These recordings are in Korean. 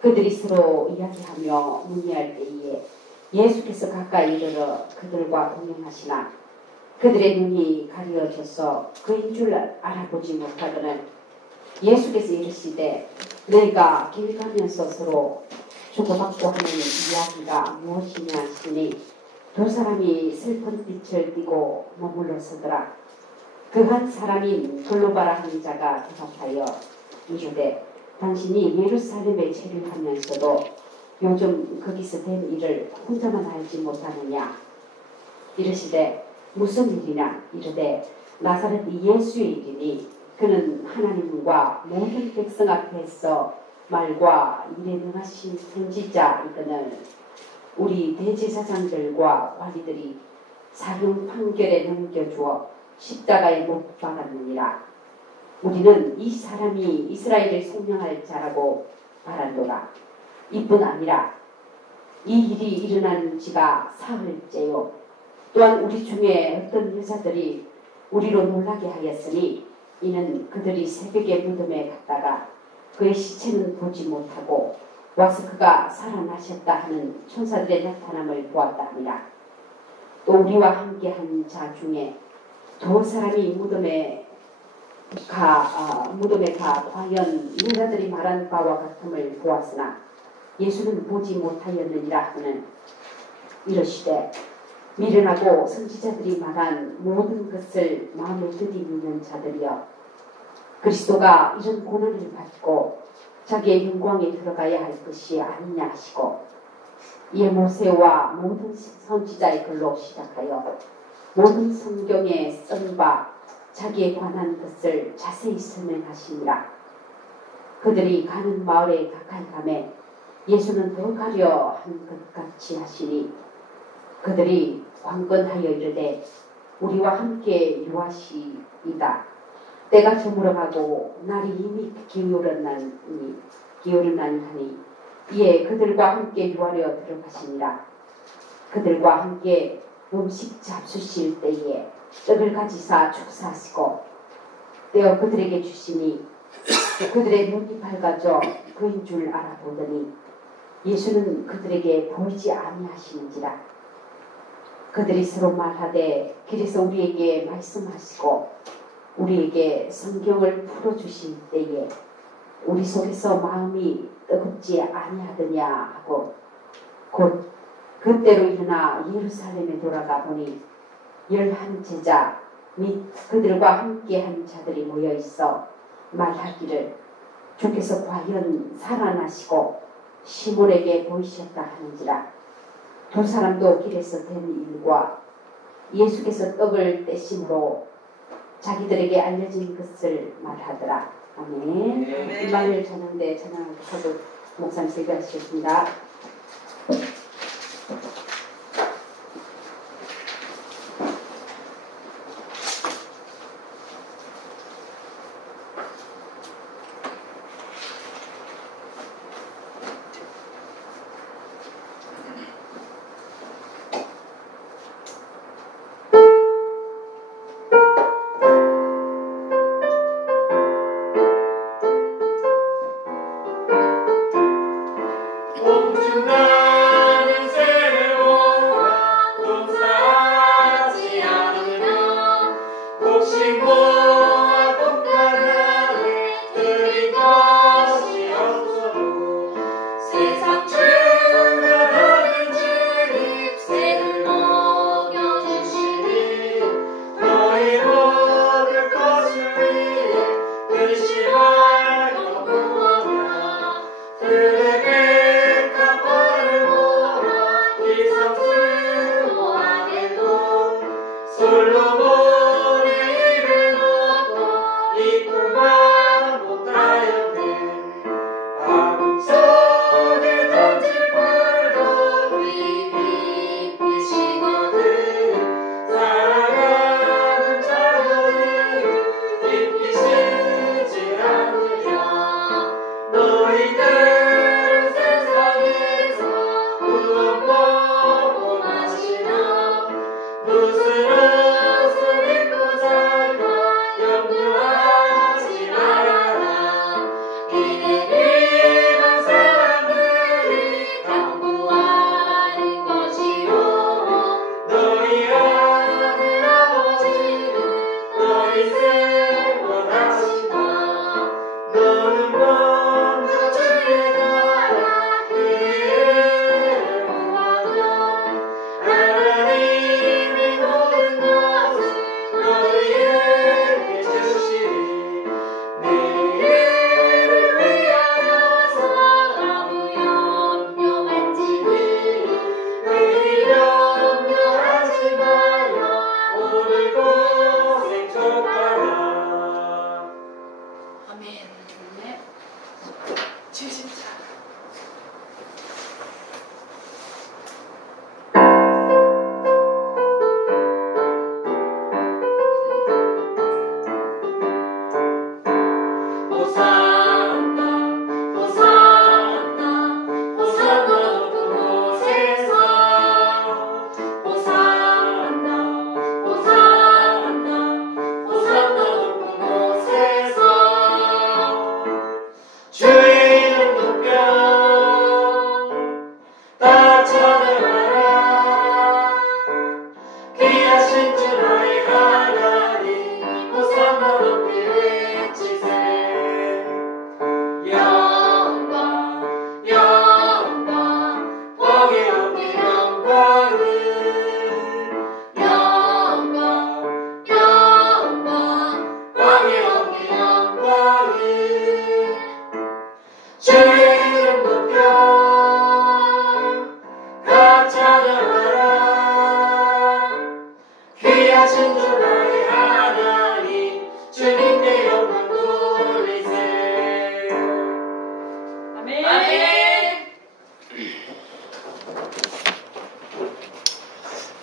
그들이 서로 이야기하며 문의할 때에 예수께서 가까이 이르러 그들과 동행하시나 그들의 눈이 가려져서 그인 줄 알아보지 못하거늘 예수께서 이르시되 너희가 길 가면서 서로 주고받고 하는 이야기가 무엇이냐 하시니 두 사람이 슬픈 빛을 띠고 머물러 서더라. 그 한 사람인 글로바라 하는 자가 대답하여 이르되 당신이 예루살렘에 체류하면서도 요즘 거기서 된 일을 혼자만 알지 못하느냐. 이르시되 무슨 일이냐. 이르되 나사렛 예수의 일이니 그는 하나님과 모든 백성 앞에서 말과 일에 능하신 선지자이거늘 우리 대제사장들과 관리들이 사형 판결에 넘겨주어 십자가에 못 박았느니라. 우리는 이 사람이 이스라엘을 속량할 자라고 말한도라. 이뿐 아니라 이 일이 일어난 지가 사흘째요. 또한 우리 중에 어떤 여자들이 우리로 놀라게 하였으니 이는 그들이 새벽에 무덤에 갔다가 그의 시체는 보지 못하고 와서 그가 살아나셨다 하는 천사들의 나타남을 보았다 하니라. 또 우리와 함께한 자 중에 두 사람이 무덤에 가 과연 여자들이 말한 바와 같음을 보았으나 예수는 보지 못하였느니라 하는 이르시되 미련하고 선지자들이 말한 모든 것을 마음에 들이미는 자들이여 그리스도가 이런 고난을 받고 자기의 영광에 들어가야 할 것이 아니냐 하시고 이에 모세와 모든 선지자의 글로 시작하여 모든 성경에 쓴 바 자기에 관한 것을 자세히 설명하시니라. 그들이 가는 마을에 가까이 가매 예수는 더 가려 한 것 같이 하시니 그들이 관건하여 이르되 우리와 함께 유하시이다. 때가 저물어가고 날이 이미 기울었나니 하니 이에 그들과 함께 유하려 들어가시니라. 그들과 함께 음식 잡수실 때에 떡을 가지사 축사하시고 떼어 그들에게 주시니 그들의 눈이 밝아져 그인 줄 알아보더니 예수는 그들에게 보이지 아니하시는지라. 그들이 서로 말하되 길에서 우리에게 말씀하시고 우리에게 성경을 풀어주실 때에 우리 속에서 마음이 뜨겁지 아니하더냐 하고 곧 그때로 일어나 예루살렘에 돌아가 보니 11 제자 및 그들과 함께한 자들이 모여있어 말하기를 주께서 과연 살아나시고 시몬에게 보이셨다 하는지라. 두 사람도 길에서 된 일과 예수께서 떡을 떼심으로 자기들에게 알려진 것을 말하더라. 아멘. 이만을 전하는데 전하는 사도 목사님 설교하시겠습니다. 그에게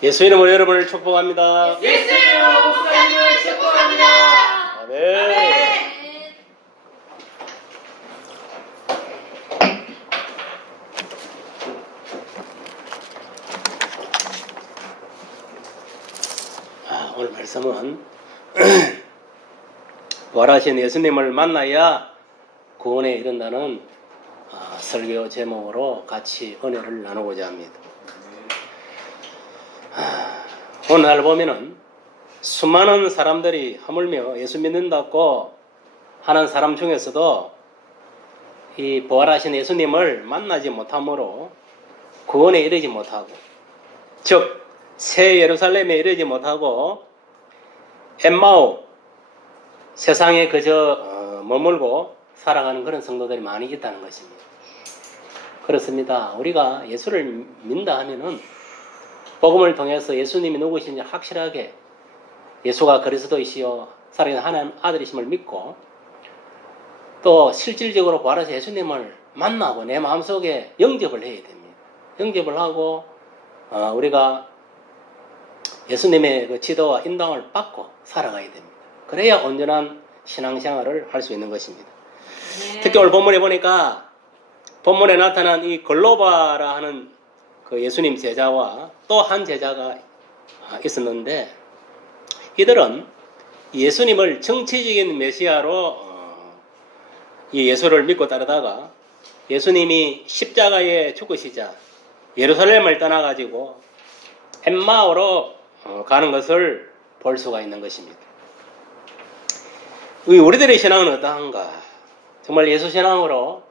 예수 이름으로 여러분을 축복합니다. 예수 이름으로 목사님을 축복합니다. 아멘. 아멘. 오늘 말씀은 부활하신 예수님을 만나야 구원에 이른다는 설교 제목으로 같이 은혜를 나누고자 합니다. 오늘 보면은 수많은 사람들이 하물며 예수 믿는다고 하는 사람 중에서도 이 부활하신 예수님을 만나지 못함으로 구원에 이르지 못하고, 즉 새 예루살렘에 이르지 못하고 엠마오 세상에 그저 머물고 살아가는 그런 성도들이 많이 있다는 것입니다. 그렇습니다. 우리가 예수를 믿는다 하면은 복음을 통해서 예수님이 누구신지 확실하게 예수가 그리스도이시요 살아계신 하나님 아들이심을 믿고, 또 실질적으로 부활하신 예수님을 만나고 내 마음속에 영접을 해야 됩니다. 영접을 하고 우리가 예수님의 그 지도와 인도를 받고 살아가야 됩니다. 그래야 온전한 신앙생활을 할 수 있는 것입니다. 네. 특히 오늘 본문에 보니까 본문에 나타난 이 글로바라 하는 그 예수님 제자와 또 한 제자가 있었는데, 이들은 예수님을 정치적인 메시아로 이 예수를 믿고 따르다가 예수님이 십자가에 죽으시자 예루살렘을 떠나가지고 엠마오로 가는 것을 볼 수가 있는 것입니다. 우리들의 신앙은 어떠한가? 정말 예수 신앙으로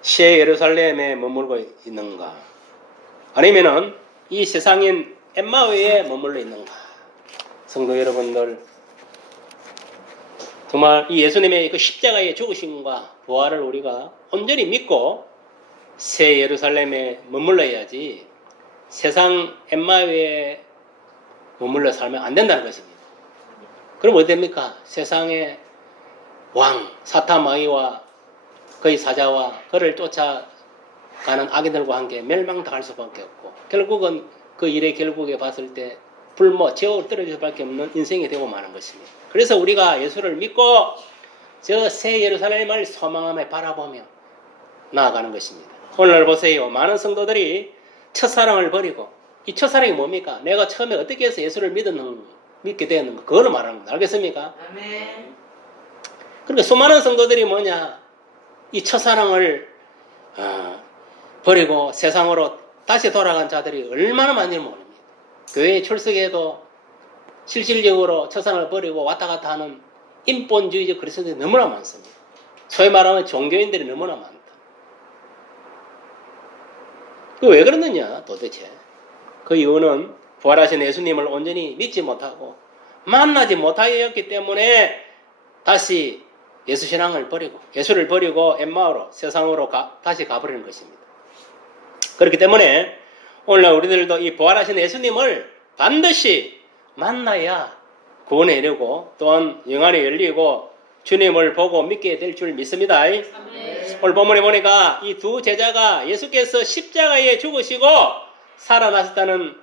새 예루살렘에 머물고 있는가? 아니면은 이 세상인 엠마오에 머물러 있는가? 성도 여러분들, 정말 이 예수님의 그 십자가의 죽으심과 부활을 우리가 온전히 믿고 새 예루살렘에 머물러야지 세상 엠마오에 머물러 살면 안 된다는 것입니다. 그럼 어떻게 됩니까? 세상의 왕 사탄 마귀와 그의 사자와 그를 쫓아가는 악인들과 함께 멸망당할 수밖에 없고, 결국은 그 일의 결국에 봤을 때 불모 지옥을 떨어질 수밖에 없는 인생이 되고 마는 것입니다. 그래서 우리가 예수를 믿고 저 새 예루살렘을 소망하며 바라보며 나아가는 것입니다. 오늘 보세요. 많은 성도들이 첫사랑을 버리고, 이 첫사랑이 뭡니까? 내가 처음에 어떻게 해서 예수를 믿게 되었는가? 그거를 말하는 겁니다. 알겠습니까? 아멘. 그러니까 수많은 성도들이 뭐냐? 이 첫사랑을 버리고 세상으로 다시 돌아간 자들이 얼마나 많은지 모릅니다. 교회에 출석해도 실질적으로 첫사랑을 버리고 왔다 갔다 하는 인본주의적 그리스도인들이 너무나 많습니다. 소위 말하면 종교인들이 너무나 많다. 왜 그러느냐 도대체? 그 이유는 부활하신 예수님을 온전히 믿지 못하고 만나지 못하였기 때문에 다시 예수 신앙을 버리고 예수를 버리고 엠마오로 세상으로 다시 가버리는 것입니다. 그렇기 때문에 오늘날 우리들도 이 부활하신 예수님을 반드시 만나야 구원에 이르고 또한 영안이 열리고 주님을 보고 믿게 될 줄 믿습니다. 아멘. 오늘 본문에 보니까 이 두 제자가 예수께서 십자가에 죽으시고 살아나셨다는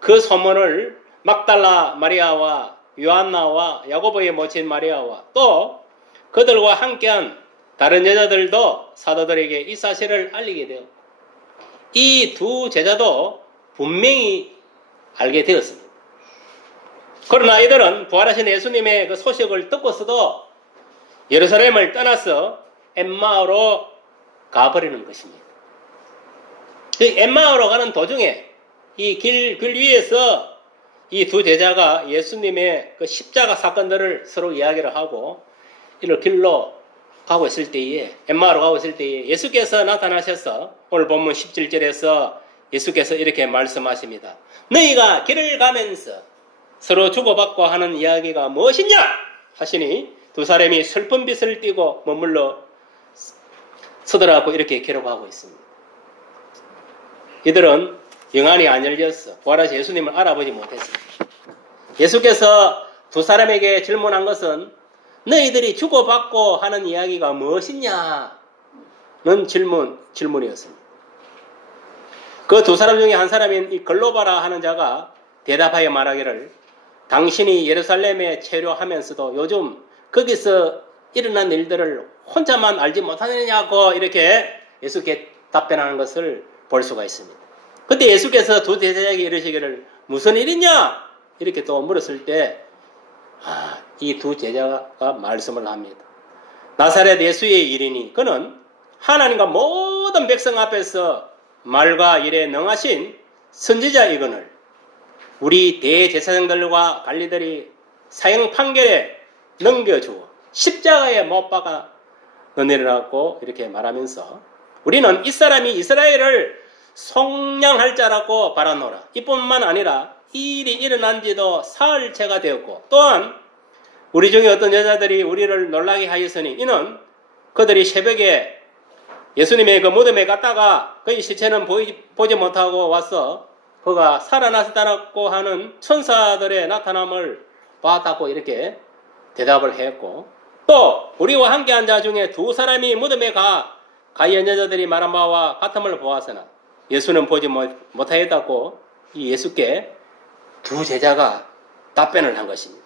그 소문을 막달라 마리아와 요한나와 야고보의 모친 마리아와 또 그들과 함께한 다른 여자들도 사도들에게 이 사실을 알리게 되었고, 이 두 제자도 분명히 알게 되었습니다. 그러나 이들은 부활하신 예수님의 그 소식을 듣고서도 예루살렘을 떠나서 엠마오로 가버리는 것입니다. 그 엠마오로 가는 도중에 이 길 위에서 이 두 제자가 예수님의 그 십자가 사건들을 서로 이야기를 하고 이렇게 길로 가고 있을 때에, 엠마오로 가고 있을 때에 예수께서 나타나셔서 오늘 본문 17절에서 예수께서 이렇게 말씀하십니다. 너희가 길을 가면서 서로 주고받고 하는 이야기가 무엇이냐 하시니 두 사람이 슬픈 빛을 띠고 머물러 서더라고 이렇게 기록하고 있습니다. 이들은 영안이 안 열렸어. 부활하신 예수님을 알아보지 못했습니다. 예수께서 두 사람에게 질문한 것은 너희들이 주고받고 하는 이야기가 무엇이냐는 질문이었습니다. 그 두 사람 중에 한 사람인 이 글로바라 하는 자가 대답하여 말하기를 당신이 예루살렘에 체류하면서도 요즘 거기서 일어난 일들을 혼자만 알지 못하느냐고 이렇게 예수께 답변하는 것을 볼 수가 있습니다. 그때 예수께서 두 제자에게 이르시기를 무슨 일이냐? 이렇게 또 물었을 때 이 두 제자가 말씀을 합니다. 나사렛 예수의 일이니 그는 하나님과 모든 백성 앞에서 말과 일에 능하신 선지자이거늘 우리 대제사장들과 관리들이 사형 판결에 넘겨주어 십자가에 못 박아 은혜라고 이렇게 말하면서 우리는 이 사람이 이스라엘을 속량할 자라고 바라노라. 이뿐만 아니라 이 일이 일어난 지도 사흘째가 되었고 또한 우리 중에 어떤 여자들이 우리를 놀라게 하였으니 이는 그들이 새벽에 예수님의 그 무덤에 갔다가 그의 시체는 보지 못하고 와서 그가 살아났다고 하는 천사들의 나타남을 봤다고 이렇게 대답을 했고 또 우리와 함께한 자 중에 두 사람이 무덤에 가이한 여자들이 말한 바와 같음을 보았으나 예수는 보지 못하였다고 이 예수께 두 제자가 답변을 한 것입니다.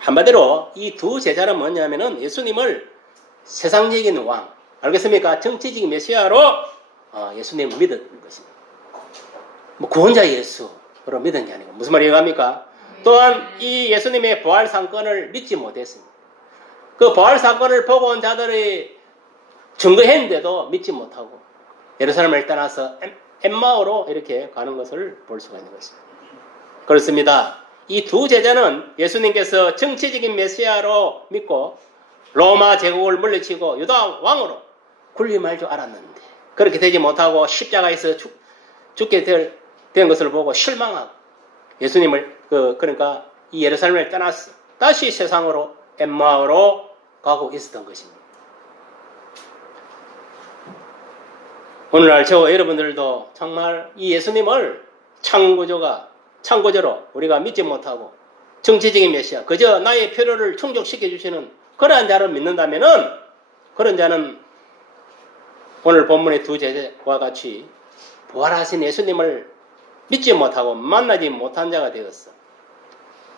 한마디로 이 두 제자는 뭐냐면은 예수님을 세상적인 왕, 알겠습니까? 정치적인 메시아로 예수님을 믿었던 것입니다. 뭐 구원자 예수로 믿은 게 아니고 무슨 말이 합니까? 또한 이 예수님의 부활 사건을 믿지 못했습니다. 그 부활 사건을 보고 온 자들이 증거했는데도 믿지 못하고 예루살렘을 떠나서 엠마오로 이렇게 가는 것을 볼 수가 있는 것입니다. 그렇습니다. 이 두 제자는 예수님께서 정치적인 메시아로 믿고 로마 제국을 물리치고 유다 왕으로 군림할 줄 알았는데 그렇게 되지 못하고 십자가에서 죽게 된 것을 보고 실망하고 예수님을 그러니까 이 예루살렘을 떠났어 다시 세상으로 엠마오로 가고 있었던 것입니다. 오늘날 저와 여러분들도 정말 이 예수님을 창조주로 우리가 믿지 못하고 정치적인 메시아 그저 나의 필요를 충족시켜 주시는 그러한 자를 믿는다면은 그런 자는 오늘 본문의 두 제자와 같이 부활하신 예수님을 믿지 못하고 만나지 못한 자가 되었어.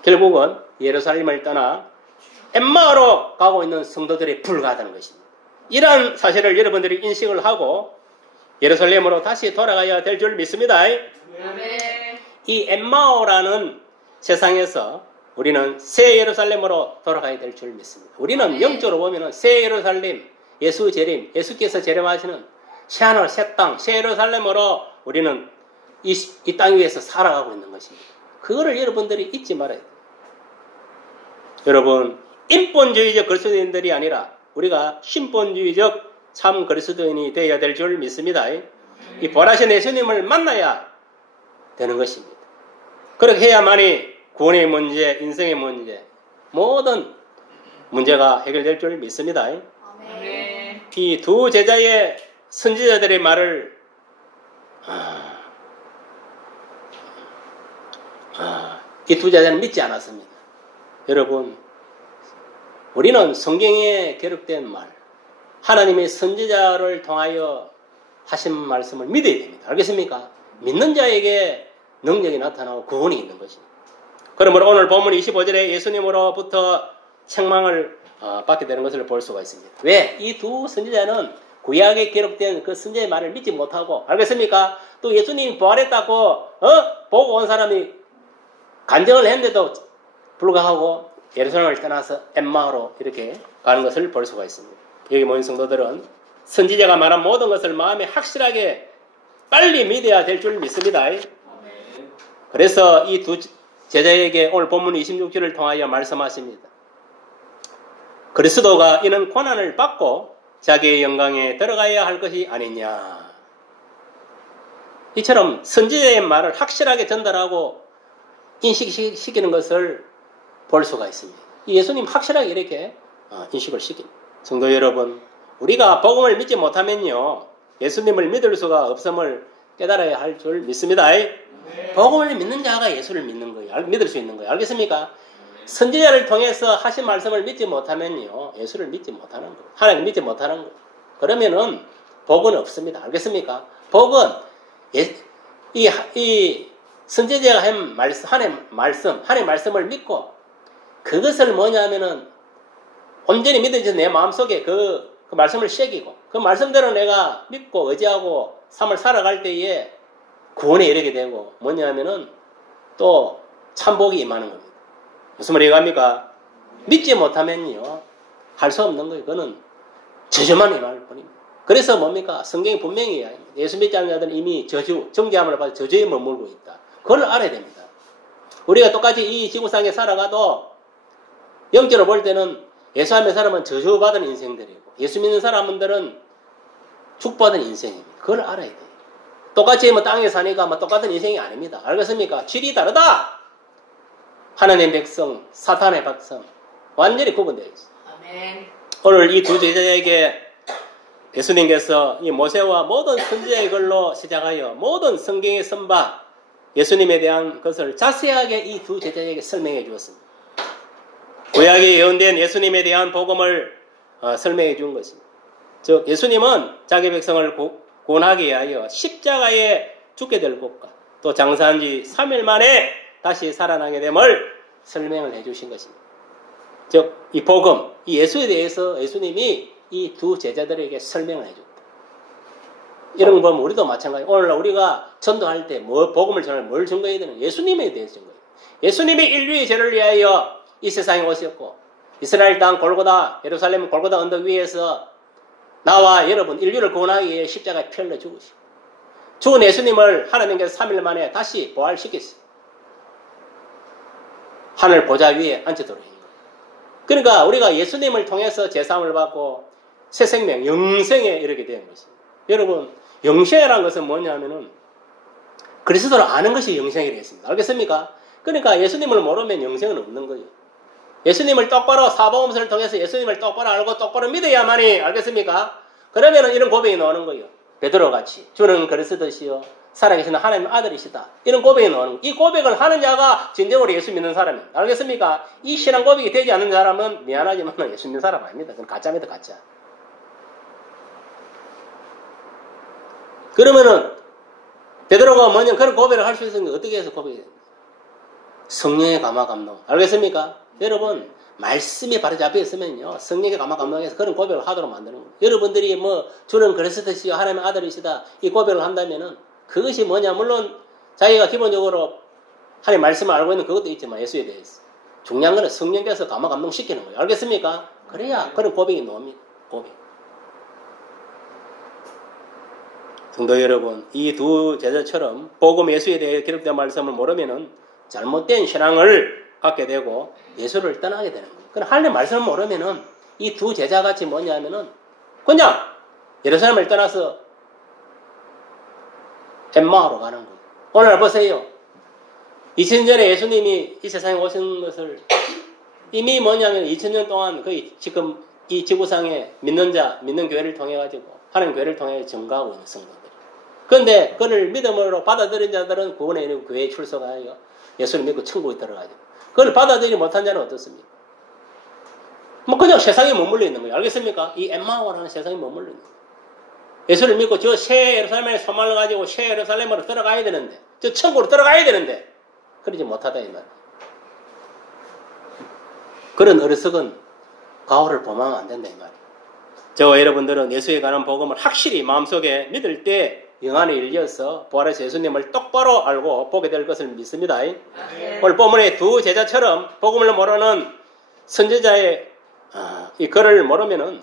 결국은 예루살렘을 떠나 엠마오로 가고 있는 성도들에 불과하다는 것입니다. 이러한 사실을 여러분들이 인식을 하고 예루살렘으로 다시 돌아가야 될 줄 믿습니다. 이 엠마오라는 세상에서 우리는 새 예루살렘으로 돌아가야 될 줄 믿습니다. 우리는 영적으로 보면 새 예루살렘, 예수 재림, 예수께서 재림하시는 새하늘, 새 땅, 새 예루살렘으로 우리는 이 땅 위에서 살아가고 있는 것입니다. 그거를 여러분들이 잊지 말아야 돼요. 여러분, 인본주의적 그리스도인들이 아니라 우리가 신본주의적 참 그리스도인이 되어야 될 줄 믿습니다. 이 부활하신 예수님을 만나야 되는 것입니다. 그렇게 해야만이 구원의 문제, 인생의 문제, 모든 문제가 해결될 줄 믿습니다. 이 두 제자의 선지자들의 말을 이 두 제자는 믿지 않았습니다. 여러분, 우리는 성경에 기록된 말, 하나님의 선지자를 통하여 하신 말씀을 믿어야 됩니다. 알겠습니까? 믿는 자에게 능력이 나타나고 구원이 있는 것입니다. 그러므로 오늘 본문 25절에 예수님으로부터 책망을 받게 되는 것을 볼 수가 있습니다. 왜? 이 두 선지자는 구약에 기록된 그 선지자의 말을 믿지 못하고, 알겠습니까? 또 예수님이 부활했다고 보고 온 사람이 간증을 했는데도 불구하고 예루살렘을 떠나서 엠마오로 이렇게 가는 것을 볼 수가 있습니다. 여기 모인 성도들은 선지자가 말한 모든 것을 마음에 확실하게 빨리 믿어야 될 줄 믿습니다. 그래서 이 두 제자에게 오늘 본문 26절을 통하여 말씀하십니다. 그리스도가 이는 고난을 받고 자기의 영광에 들어가야 할 것이 아니냐. 이처럼 선지자의 말을 확실하게 전달하고 인식시키는 것을 볼 수가 있습니다. 예수님 확실하게 이렇게 인식을 시킵니다. 성도 여러분, 우리가 복음을 믿지 못하면요, 예수님을 믿을 수가 없음을 깨달아야 할 줄 믿습니다. 복음을 믿는 자가 예수를 믿는 거예요. 믿을 수 있는 거예요. 알겠습니까? 선지자를 통해서 하신 말씀을 믿지 못하면요, 예수를 믿지 못하는 거예요. 하나님 믿지 못하는 거예요. 그러면은 복은 없습니다. 알겠습니까? 복은 이 선지자가 한 하나님의 말씀을 믿고 그것을 뭐냐면은 온전히 믿어져 내 마음속에 그 말씀을 새기고 그 말씀대로 내가 믿고 의지하고 삶을 살아갈 때에 구원에 이르게 되고 뭐냐면은 또 참복이 임하는 겁니다. 무슨 말이 갑니까? 믿지 못하면요 할 수 없는 거예요. 그거는 저주만 임할 뿐입니다. 그래서 뭡니까? 성경이 분명히 예수 믿지 않는 자들은 이미 정죄함을 받아 저주에 머물고 있다. 그걸 알아야 됩니다. 우리가 똑같이 이 지구상에 살아가도 영적으로 볼 때는 예수 믿는 사람은 저주받은 인생들이고 예수 믿는 사람들은 축복받은 인생입니다. 그걸 알아야 돼요. 똑같이 뭐 땅에 사니까 뭐 똑같은 인생이 아닙니다. 알겠습니까? 질이 다르다. 하나님의 백성, 사탄의 백성 완전히 구분되어 있어요. 아멘. 오늘 이 두 제자에게 예수님께서 이 모세와 모든 선지자의 글로 시작하여 모든 성경의 선바 예수님에 대한 것을 자세하게 이 두 제자에게 설명해 주었습니다. 구약에 예언된 예수님에 대한 복음을 설명해 준 것입니다. 즉 예수님은 자기 백성을 구원하기 위하여 십자가에 죽게 될 것과 또 장사한 지 3일 만에 다시 살아나게 됨을 설명을 해 주신 것입니다. 즉 이 복음, 이 예수에 대해서 예수님이 이 두 제자들에게 설명을 해줬다. 이런 거 보면 우리도 마찬가지. 오늘날 우리가 전도할 때 복음을 전할 뭘 증거해야 되는? 예수님에 대해서 증거해요. 예수님이 인류의 죄를 위하여 이 세상에 오셨고 이스라엘 땅 골고다 예루살렘 골고다 언덕 위에서 나와 여러분 인류를 구원하기 위해 십자가에 피 흘려 죽으시고 죽은 예수님을 하나님께서 3일 만에 다시 부활시켰어요. 하늘 보좌 위에 앉히도록 한 거예요. 그러니까 우리가 예수님을 통해서 제사함을 받고 새 생명, 영생에 이르게 된 것입니다. 여러분 영생이라는 것은 뭐냐면은 그리스도를 아는 것이 영생이라 했습니다. 알겠습니까? 그러니까 예수님을 모르면 영생은 없는 거예요. 예수님을 똑바로 사복음서를 통해서 예수님을 똑바로 알고 똑바로 믿어야만이 알겠습니까? 그러면 이런 고백이 나오는 거예요. 베드로 같이 주는 그리스도시요 살아계시는 하나님의 아들이시다. 이런 고백이 나오는 거예요. 이 고백을 하는 자가 진정으로 예수 믿는 사람이에요. 알겠습니까? 이 신앙 고백이 되지 않는 사람은 미안하지만 예수 믿는 사람 아닙니다. 그건 가짜입니다. 가짜. 그러면은 베드로가 뭐냐 그런 고백을 할 수 있으면 어떻게 해서 고백이 됩니까? 성령의 감화 감동. 알겠습니까? 여러분 말씀이 바로 잡혀 있으면요 성령의 감화 감동해서 그런 고백을 하도록 만드는 거예요. 여러분들이 뭐 주는 그리스도시요 하나님의 아들이시다 이 고백을 한다면은 그것이 뭐냐 물론 자기가 기본적으로 하나님 말씀을 알고 있는 그것도 있지만 예수에 대해서 중요한 거는 성령께서 감화 감동 시키는 거예요. 알겠습니까? 그래야 그런 고백이 나옵니다. 고백. 성도 여러분, 이 두 제자처럼 복음 예수에 대해 기록된 말씀을 모르면은 잘못된 신앙을 갖게 되고 예수를 떠나게 되는 거예요. 그럼 하나님 말씀을 모르면은 이 두 제자같이 뭐냐면은 그냥 예루살렘을 떠나서 엠마오로 가는 거예요. 오늘 보세요. 2000년 전에 예수님이 이 세상에 오신 것을 이미 뭐냐면 2000년 동안 거의 지금 이 지구상에 믿는 자, 믿는 교회를 통해 가지고 하나님 교회를 통해 증거하고 있는 성도들. 그런데 그를 믿음으로 받아들인 자들은 구원에 이르고 교회에 출석하여 예수를 믿고 천국에 들어가죠. 그걸 받아들이지 못한 자는 어떻습니까? 뭐 그냥 세상에 머물러 있는 거예요. 알겠습니까? 이 엠마오라는 세상에 머물러 있는 거예요. 예수를 믿고 저 새 예루살렘에 소망을 가지고 새 예루살렘으로 들어가야 되는데 저 천국으로 들어가야 되는데 그러지 못하다 이 말이에요. 그런 어리석은 가오를 범하면 안 된다 이 말이에요. 저와 여러분들은 예수에 관한 복음을 확실히 마음속에 믿을 때 영안에 열려서 부활해서 예수님을 똑바로 알고 보게 될 것을 믿습니다. 오늘 본문의 두 제자처럼 복음을 모르는 선지자의 이 글을 모르면은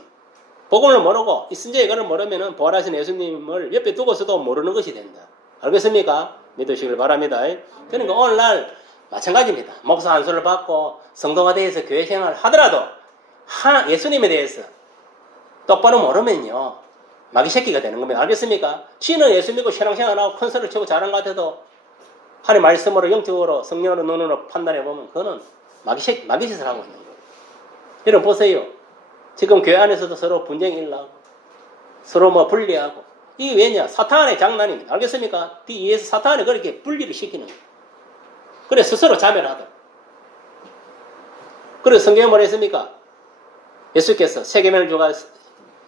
복음을 모르고 이 선지자의 글을 모르면은 부활하신 예수님을 옆에 두고서도 모르는 것이 된다. 알겠습니까? 믿으시길 바랍니다. 그러니까 오늘날 마찬가지입니다. 목사 안수를 받고 성도가 되어서 교회 생활을 하더라도 예수님에 대해서 똑바로 모르면요 마귀 새끼가 되는 겁니다. 알겠습니까? 지는 예수 믿고 신앙생활하고 큰 소리를 치고 잘한 것 같아도 하나님 말씀으로 영적으로 성령으로 눈으로 판단해보면 그거는 마귀 짓을 하고 있는 거예요. 여러분 보세요. 지금 교회 안에서도 서로 분쟁이 일어나고 서로 뭐 분리하고 이게 왜냐? 사탄의 장난입니다. 알겠습니까? 뒤에서 사탄이 그렇게 분리를 시키는 거예요. 그래 스스로 자멸하다. 그래서 성경에 뭐라 했습니까? 예수께서 세 계명을 주가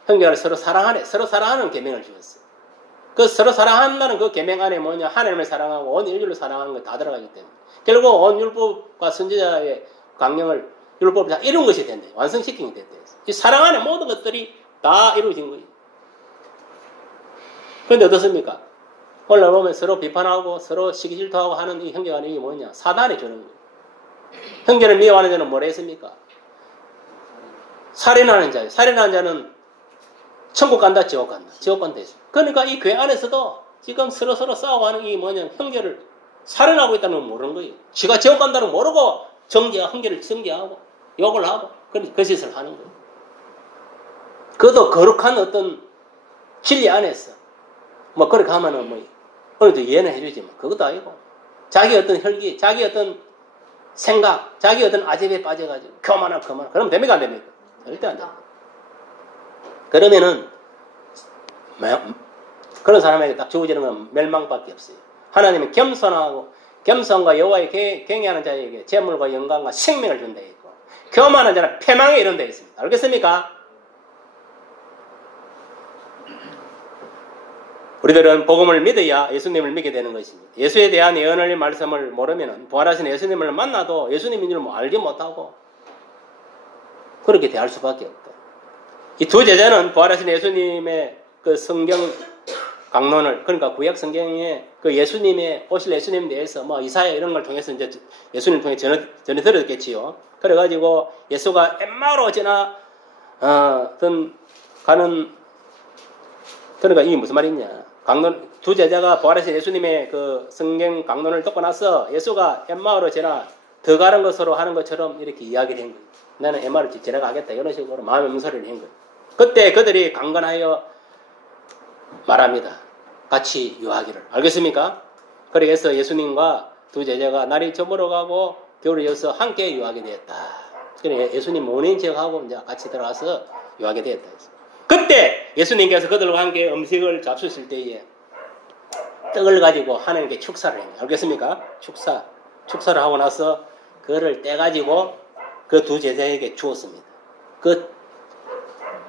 형제를 서로 사랑하래. 서로 사랑하는 계명을 주었어요. 그 서로 사랑한다는 그 계명 안에 뭐냐? 하나님을 사랑하고 온 인류를 사랑하는 거 다 들어가기 때문에. 결국 온 율법과 선지자의 강령을 율법을 다 이룬 것이 된대. 완성시킨 게 됐대. 이 사랑 안에 모든 것들이 다 이루어진 거예요. 그런데 어떻습니까? 오늘 보면 서로 비판하고 서로 시기 질투하고 하는 이 형제간에 이게 뭐냐? 사단이 주는 거예요. 형제를 미워하는 자는 뭐라 했습니까? 살인하는 자예요. 살인하는 자는 천국 간다, 지옥 간다. 지옥 간다 했어요. 그러니까 이 교회 안에서도 지금 서로 싸우고 하는 이 뭐냐? 형제를 살인하고 있다는 걸 모르는 거예요. 지가 지옥 간다는 걸 모르고 형제를 정죄하고 욕을 하고 그 짓을 하는 거예요. 그것도 거룩한 어떤 진리 안에서 뭐 그렇게 하면은 뭐 어느 정도 이해는 해주지만 그것도 아니고 자기 어떤 혈기, 자기 어떤 생각, 자기 어떤 아집에 빠져가지고 그만하고 그러면 됩니까 안 됩니까? 절대 안 됩니다. 그러면은 그런 사람에게 딱 주어지는 건 멸망밖에 없어요. 하나님은 겸손과 여호와의 경외하는 자에게 재물과 영광과 생명을 준다 했고 교만한 자는 패망에 이른다 했습니다. 알겠습니까? 우리들은 복음을 믿어야 예수님을 믿게 되는 것입니다. 예수에 대한 예언의 말씀을 모르면 부활하신 예수님을 만나도 예수님인 줄 알지 못하고 그렇게 대할 수밖에 없다. 이 두 제자는 부활하신 예수님의 그 성경 강론을, 그러니까 구약 성경에 그 예수님의 오실 예수님에 대해서 뭐 이사야 이런 걸 통해서 이제 예수님 통해 전해 들었겠지요. 그래가지고 예수가 엠마오로 가는, 그러니까 이게 무슨 말이냐? 강론, 두 제자가 부활하신 예수님의 그 성경 강론을 듣고 나서 예수가 엠마오로 더 가는 것으로 하는 것처럼 이렇게 이야기를 한 거예요. 나는 엠마오로 지나가겠다. 이런 식으로 마음의 문서를 한 거예요. 그때 그들이 강건하여 말합니다. 같이 유하기를. 알겠습니까? 그래서 예수님과 두 제자가 날이 저물어가고 겨울이 여서 함께 유하게 되었다. 그래 예수님 모인 지역하고 이제 같이 들어가서 유하게 되었다. 그때 예수님께서 그들과 함께 음식을 잡수실 때에 떡을 가지고 하나님께 축사를 해요. 알겠습니까? 축사를 하고 나서 그거를 떼가지고 그 두 제자에게 주었습니다.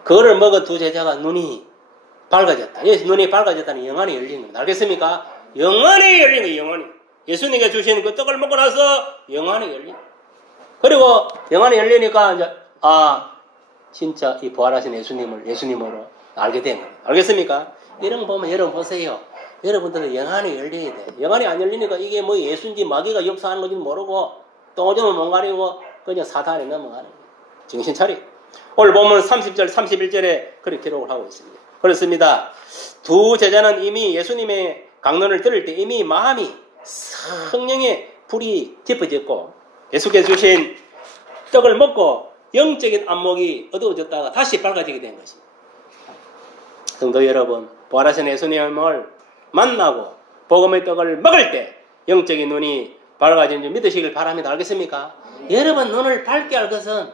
그거를 먹은 두 제자가 눈이 밝아졌다. 눈이 밝아졌다는 영안이 열린 겁니다. 알겠습니까? 영안이 열린 거예요. 영안이. 예수님께 주신 그 떡을 먹고 나서 영안이 열린. 그리고 영안이 열리니까 이제 진짜 이 부활하신 예수님으로 알게 된 거예요. 알겠습니까? 이런 거 보면 여러분 보세요. 여러분들은 영안이 열려야 돼. 영안이 안 열리니까 이게 뭐 예수인지 마귀가 역사하는 건지 모르고 똥오줌을 못 가리고 그냥 사탄에 넘어가는 거예요. 정신 차리. 오늘 보면 30절, 31절에 그렇게 기록을 하고 있습니다. 그렇습니다. 두 제자는 이미 예수님의 강론을 들을 때 이미 마음이 성령의 불이 깊어졌고 예수께서 주신 떡을 먹고 영적인 안목이 어두워졌다가 다시 밝아지게 된 것입니다. 성도 여러분, 부활하신 예수님을 만나고 복음의 떡을 먹을 때 영적인 눈이 밝아지는 줄 믿으시길 바랍니다. 알겠습니까? 여러분 눈을 밝게 할 것은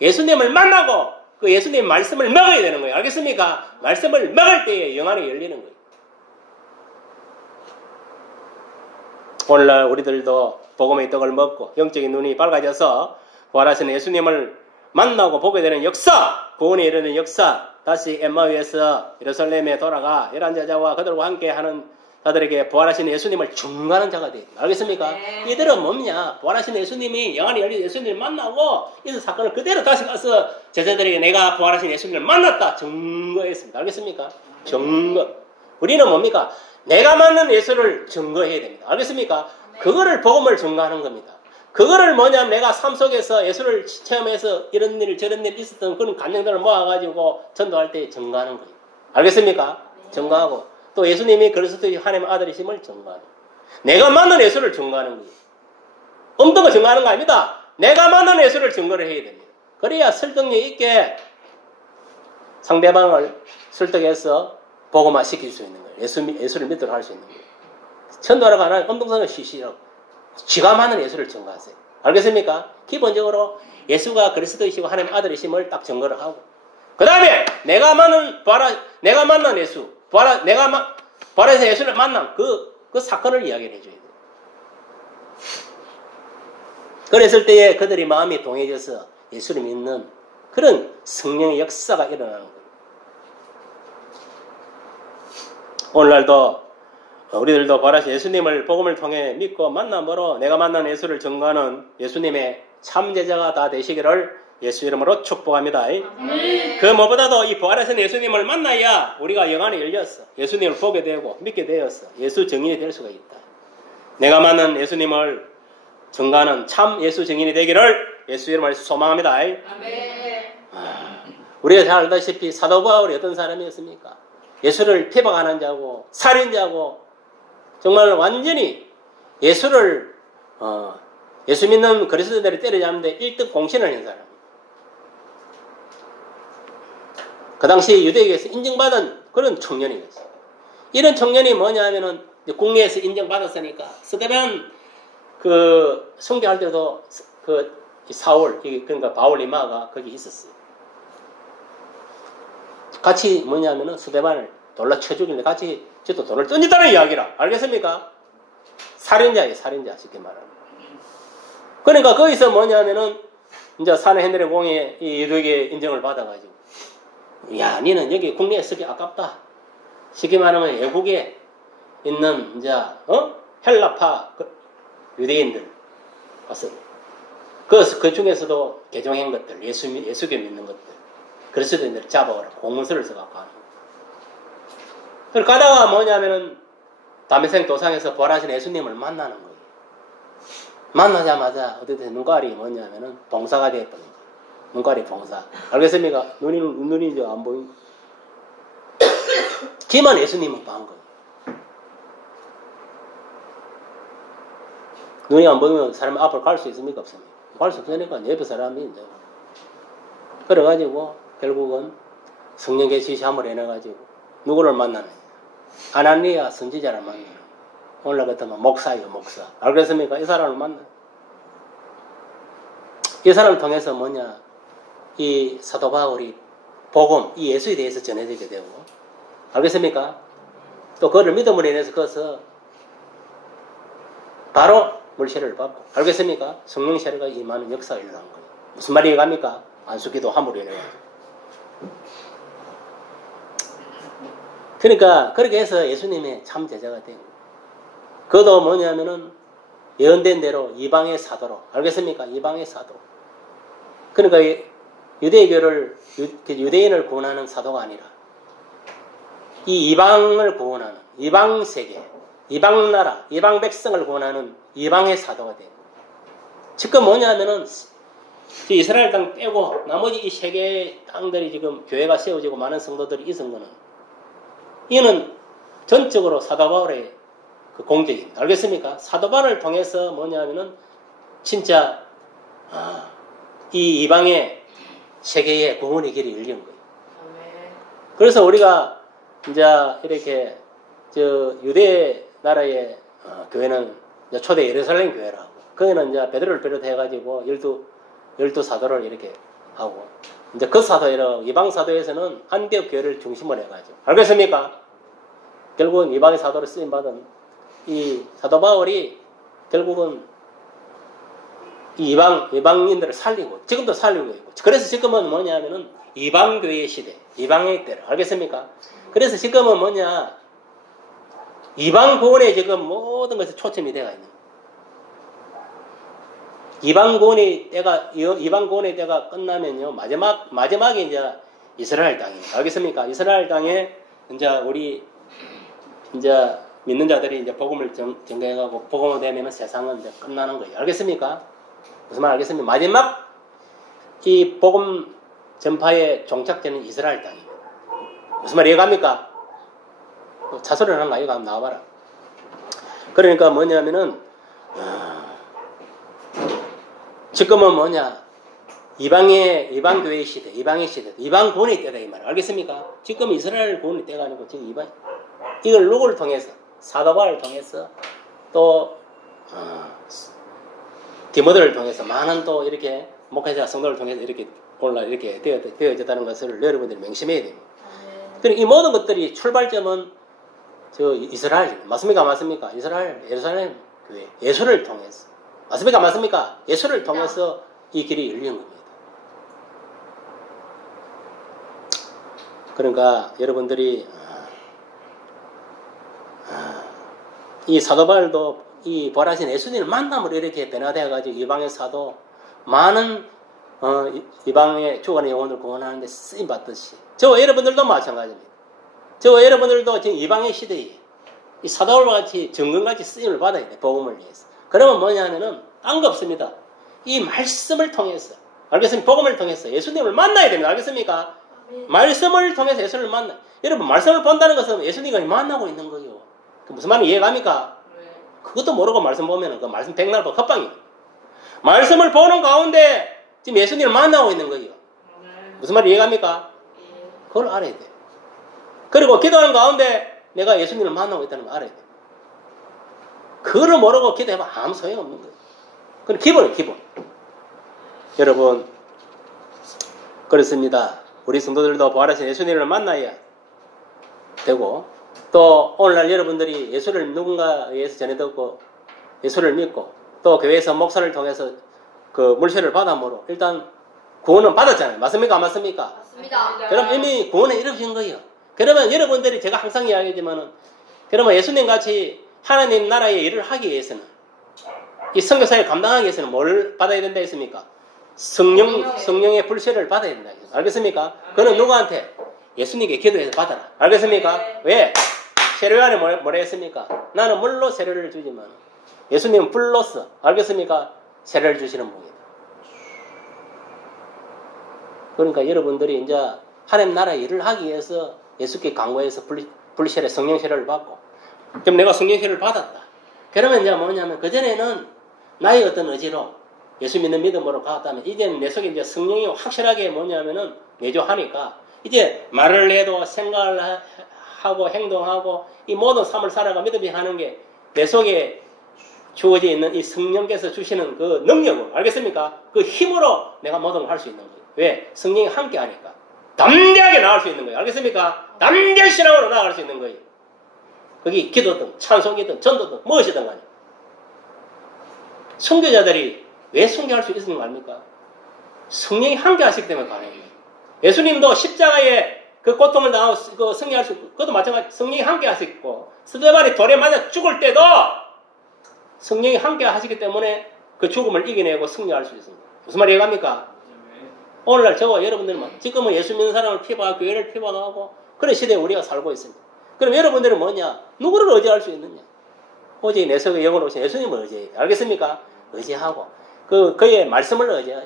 예수님을 만나고 그 예수님의 말씀을 먹어야 되는 거예요. 알겠습니까? 말씀을 먹을 때에 영안이 열리는 거예요. 오늘날 우리들도 복음의 떡을 먹고 영적인 눈이 밝아져서 부활하신 예수님을 만나고 보게 되는 역사, 구원에 이르는 역사, 다시 엠마오에서 예루살렘에 돌아가 11제자와 그들과 함께 하는 자들에게 부활하신 예수님을 증거하는 자가 됩니다. 알겠습니까? 네. 이들은 뭡냐? 부활하신 예수님이 영안이 열린 예수님을 만나고 이 사건을 그대로 다시 가서 제자들에게 내가 부활하신 예수님을 만났다 증거했습니다. 알겠습니까? 증거. 우리는 뭡니까? 내가 만난 예수를 증거해야 됩니다. 알겠습니까? 그거를 복음을 증거하는 겁니다. 그거를 뭐냐면 내가 삶 속에서 예수를 체험해서 이런 일 저런 일 있었던 그런 감정들을 모아가지고 전도할 때 증거하는 거예요. 알겠습니까? 증거하고 또 예수님이 그리스도의 하나님의 아들이심을 증거하는 거예요. 내가 만난 예수를 증거하는 거예요. 엉뚱한 증거하는 거 아닙니다. 내가 만난 예수를 증거를 해야 됩니다. 그래야 설득력 있게 상대방을 설득해서 복음화 시킬 수 있는 거예요. 예수를 믿도록 할 수 있는 거예요. 전도하러 가는 엄동선을 쉬시라고. 지가 만난 예수를 증거하세요. 알겠습니까? 기본적으로 예수가 그리스도이시고 하나님의 아들이심을 딱 증거를 하고 그 다음에 내가 만난 예수 부활해서 예수를 만난 그 사건을 이야기를 해줘야 돼요. 그랬을 때에 그들이 마음이 동해져서 예수를 믿는 그런 성령의 역사가 일어나는 거예요. 오늘날도 우리들도 바라시 예수님을 복음을 통해 믿고 만남으로 내가 만난 예수를 증거하는 예수님의 참 제자가 다 되시기를 예수 이름으로 축복합니다. 그 무엇보다도 이 부활하신 예수님을 만나야 우리가 영안이 열렸어. 예수님을 보게 되고 믿게 되었어. 예수 증인이 될 수가 있다. 내가 만난 예수님을 증거하는 참 예수 증인이 되기를 예수 이름으로 소망합니다. 우리가 잘 알다시피 사도 바울이 어떤 사람이었습니까? 예수를 피박하는 자고 살인자고 정말 완전히 예수를 예수 믿는 그리스도인들을 때려잡는데 1등 공신을 한 사람. 그 당시 유대교에서 인정받은 그런 청년이었어요. 이런 청년이 뭐냐 하면은 국내에서 인정받았으니까 스데반 그 성교할 때도 그 사울 그러니까 바울 이마가 거기 있었어요. 같이 뭐냐면은 스데반을 돌라 쳐 죽이는데 같이 저도 돈을 던졌다는 이야기라. 알겠습니까? 살인자예요, 살인자. 쉽게 말하면. 그러니까 거기서 뭐냐면은 이제 사내헨드레 공의 이 유대교의 인정을 받아가지고 야, 니는 여기 국내에 쓰기 아깝다. 쉽게 말하면 외국에 있는 이제 헬라파 유대인들 봤어요. 그 중에서도 개종한 것들, 예수교 믿는 것들, 그리스도인들을 잡아오라 공문서를 써갖고 하는 거예요. 그걸 가다가 뭐냐면은 다메섹 도상에서 부활하신 예수님을 만나는 거예요. 만나자마자 어떻게 눈깔이 뭐냐면은 봉사가 되었던 거예요. 눈깔이 봉사. 알겠습니까? 눈이 이제 안 보이고. 기만 예수님을 본 거예요. 눈이 안 보이면 사람 앞으로 갈 수 있습니까? 없습니까? 갈 수 없으니까 옆에 사람이 이제. 그래가지고 결국은 성령의 지시함을 해내가지고 누구를 만나느냐. 아나니아 선지자를 만나요. 오늘 같으면 목사예요, 목사. 알겠습니까? 이 사람을 만나요. 이 사람을 통해서 뭐냐. 이 사도 바울이 복음, 이 예수에 대해서 전해지게 되고. 알겠습니까? 또 그를 믿음으로 인해서 거기서 바로 물세례를 받고. 알겠습니까? 성령 세례가 임하는 역사가 일어난 거예요. 무슨 말이 갑니까? 안수기도 함으로 인해가지고. 그러니까 그렇게 해서 예수님의 참 제자가 되고 그것도 뭐냐면은 예언된 대로 이방의 사도로. 알겠습니까? 이방의 사도. 그러니까 유대교를 유대인을 구원하는 사도가 아니라 이 이방을 구원하는 이방 세계, 이방 나라, 이방 백성을 구원하는 이방의 사도가 되고 지금 뭐냐면은 이스라엘 땅 빼고 나머지 이 세계 땅들이 지금 교회가 세워지고 많은 성도들이 있은 거는 이는 전적으로 사도 바울의 그 공적입니다. 알겠습니까? 사도 바울을 통해서 뭐냐면은 진짜 이 이방의 세계의 구원의 길이 열린 거예요. 그래서 우리가 이제 이렇게 유대 나라의 교회는 이제 초대 예루살렘 교회라고. 거기는 이제 베드로를 비롯해가지고 12 사도를 이렇게 하고 이제 그 사도로 이방 사도에서는 안디옥 교회를 중심으로 해가지고. 알겠습니까? 결국은 이방의 사도로 쓰임 받은 이 사도 바울이 결국은 이 이방인들을 살리고 지금도 살리고 있고. 그래서 지금은 뭐냐면은 이방교회의 시대, 이방의 때를. 알겠습니까? 그래서 지금은 뭐냐 이방 구원에 지금 모든 것이 초점이 되어 있는 거예요. 이방 구원의 때가 끝나면요 마지막에 이제 이스라엘 땅이에요. 알겠습니까? 이스라엘 땅에 이제 우리 이제 믿는 자들이 이제 복음을 전개해가고 복음을 되면은 세상은 이제 끝나는 거예요. 알겠습니까? 무슨 말 알겠습니까? 마지막 이 복음 전파의 종착되는 이스라엘 땅이에요. 무슨 말 이해갑니까? 자소를 하는 거 아이가 한번 나와봐라. 그러니까 뭐냐면은 지금은 뭐냐 이방 교회의 시대, 이방의 시대, 이방 구원의 때다 이 말. 알겠습니까? 지금 이스라엘 구원의 때가 아니고 지금 이방 이걸 누구를 통해서 사도 바울을 통해서 또 디모데를 통해서 많은 또 이렇게 목회자 성도를 통해서 이렇게 이렇게 되어졌다는 것을 여러분들이 명심해야 됩니다. 그러니까 이 모든 것들이 출발점은 이스라엘 맞습니까? 맞습니까? 이스라엘 예루살렘 교회 예수를 통해서 맞습니까? 맞습니까? 예수를 통해서 이 길이 열린 겁니다. 그러니까 여러분들이 이 사도 바울도 이 부활하신 예수님을 만남으로 이렇게 변화되어가지고 이방의 사도 많은 이방의 죽어가는 영혼을 구원하는데 쓰임받듯이 저와 여러분들도 마찬가지입니다. 저와 여러분들도 지금 이방의 시대에 이 사도 바울과 같이 정금같이 쓰임을 받아야 돼. 복음을 위해서. 그러면 뭐냐면은 딴 거 없습니다. 이 말씀을 통해서 알겠습니까? 복음을 통해서 예수님을 만나야 됩니다. 알겠습니까? 말씀을 통해서 예수님을 만나. 여러분 말씀을 본다는 것은 예수님과 만나고 있는 거예요. 그 무슨 말인지 이해갑니까? 그것도 모르고 말씀 보면은 그 말씀 백날 보 헛방이에요. 말씀을 보는 가운데 지금 예수님을 만나고 있는 거예요. 무슨 말인지 이해갑니까? 그걸 알아야 돼. 그리고 기도하는 가운데 내가 예수님을 만나고 있다는 걸 알아야 돼. 그걸 모르고 기도해봐 아무 소용없는 거예요. 그건 기본이에요, 기본. 여러분, 그렇습니다. 우리 성도들도 부활하신 예수님을 만나야 되고, 또 오늘날 여러분들이 예수를 누군가에 의해서 전해 듣고 예수를 믿고 또 교회에서 목사를 통해서 그 물세를 받아므로 일단 구원은 받았잖아요. 맞습니까? 안 맞습니까? 맞습니다. 그럼 이미 구원에 이르신 거예요. 그러면 여러분들이 제가 항상 이야기하지만은 그러면 예수님 같이 하나님 나라의 일을 하기 위해서는 이 선교사를 감당하기 위해서는 뭘 받아야 된다 했습니까? 성령의 불세를 받아야 된다. 알겠습니까? 그는 누구한테? 예수님께 기도해서 받아라. 알겠습니까? 왜? 세례요한이 뭐라 했습니까? 나는 물로 세례를 주지만 예수님은 불로써 알겠습니까? 세례를 주시는 분이다. 그러니까 여러분들이 이제 하나님 나라의 일을 하기 위해서 예수께 강구해서 불세례 성령 세례를 받고 그럼 내가 성령 세례를 받았다. 그러면 이제 뭐냐면 그전에는 나의 어떤 의지로 예수 믿는 믿음으로 갔다면 이제는 내 속에 이제 성령이 확실하게 뭐냐면은 내조하니까 이제 말을 해도 생각을 하고 행동하고 이 모든 삶을 살아가 믿음이 하는 게 내 속에 주어져 있는 이 성령께서 주시는 그 능력으로 알겠습니까? 그 힘으로 내가 모든 걸 할 수 있는 거예요. 왜? 성령이 함께 하니까 담대하게 나갈 수 있는 거예요. 알겠습니까? 담대한 신앙으로 나아갈 수 있는 거예요. 거기 기도든 찬송이든 전도든 무엇이든 간에 선교자들이 왜 선교할 수 있는 거 아닙니까? 성령이 함께 하시기 때문에 가능해요. 예수님도 십자가에 그 고통을 당하고 그 승리할 수 있고 그것도 마찬가지 성령이 함께 하시고 스데반이 돌에 맞아 죽을 때도 성령이 함께 하시기 때문에 그 죽음을 이겨내고 승리할 수 있습니다. 무슨 말이 이해갑니까? 오늘날 저와 여러분들은 지금은 예수 믿는 사람을 피박하고 교회를 피박하고 그런 시대에 우리가 살고 있습니다. 그럼 여러분들은 뭐냐? 누구를 의지할 수 있느냐? 오직 내 속에 영으로 오신 예수님을 의지해요. 알겠습니까? 의지하고 그의 말씀을 의지해요.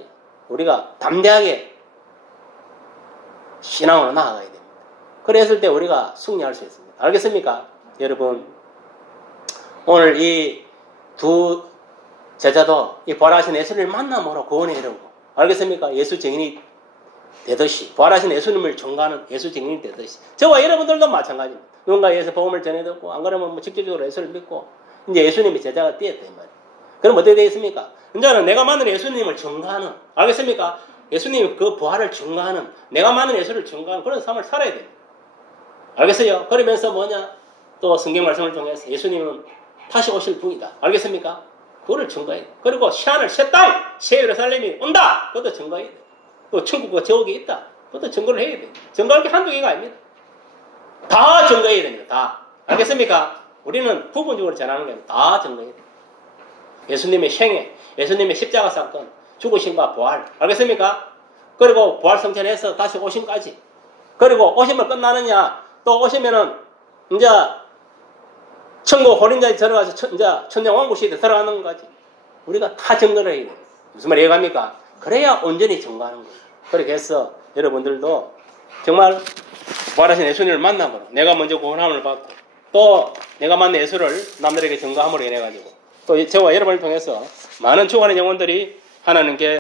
우리가 담대하게 신앙으로 나아가야 됩니다. 그랬을 때 우리가 승리할 수 있습니다. 알겠습니까? 여러분 오늘 이 두 제자도 이 부활하신 예수님을 만남으로 구원에 이르고 알겠습니까? 예수 증인이 되듯이 부활하신 예수님을 전가하는 예수 증인이 되듯이 저와 여러분들도 마찬가지입니다. 누군가에 의해서 복음을 전해 듣고 안 그러면 뭐 직접적으로 예수를 믿고 이제 예수님이 제자가 되었다 이 말이에요. 그럼 어떻게 되겠습니까? 이제는 내가 만난 예수님을 전가하는 알겠습니까? 예수님 그 부활을 증거하는 내가 많은 예수를 증거하는 그런 삶을 살아야 됩니다. 알겠어요? 그러면서 뭐냐? 또 성경 말씀을 통해서 예수님은 다시 오실 분이다. 알겠습니까? 그거를 증거해야 돼. 그리고 새하늘 새 땅, 새 예루살렘이 온다. 그것도 증거해야 돼. 또 천국과 지옥이 있다. 그것도 증거를 해야 돼. 증거할 게 한두 개가 아닙니다. 다 증거해야 됩니다. 다. 알겠습니까? 우리는 부분적으로 전하는 게 아니라 다 증거해야 돼. 예수님의 생애, 예수님의 십자가 사건, 죽으심과 부활. 알겠습니까? 그리고 부활 성천에서 다시 오심까지. 그리고 오시면 끝나느냐? 또 오시면은 이제 천국 호린자에 들어가서 이제 천년왕국시대에 들어가는 거지. 우리가 다 증거를 해야 돼요. 무슨 말이 이해갑니까? 그래야 온전히 증거하는 거예요. 그렇게 해서 여러분들도 정말 부활하신 예수님을 만나므로 내가 먼저 구원함을 받고 또 내가 만난 예수를 남들에게 증거함으로 인해가지고 또 저와 여러분을 통해서 많은 죽어가는 영혼들이 하나님께